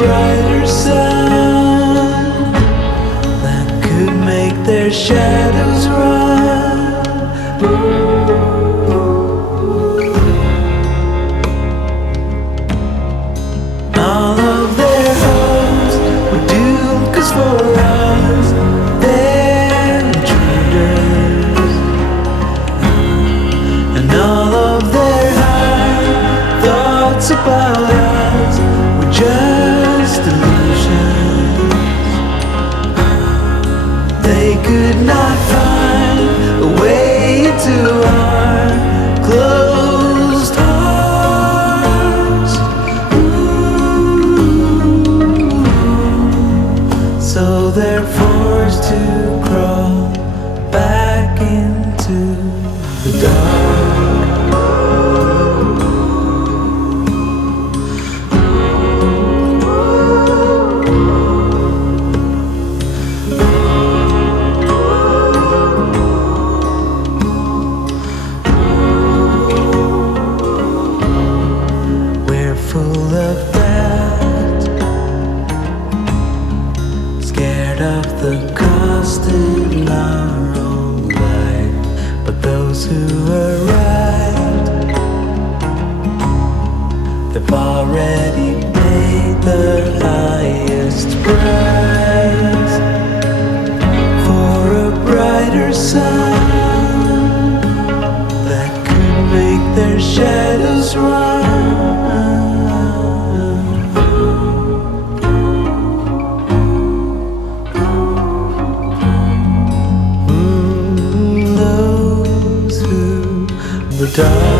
brighter sun that could make their shadows run. All of their hopes were doomed, 'cause for us they're intruders, and all of their high thoughts about us were just illusions. They could not find a way into our closed hearts. So they're forced to crawl back into the dark. Full of doubt, scared of the cost in our own life. But those who are right, they've already paid the highest price for a brighter sun that could make their shadows run. The dark.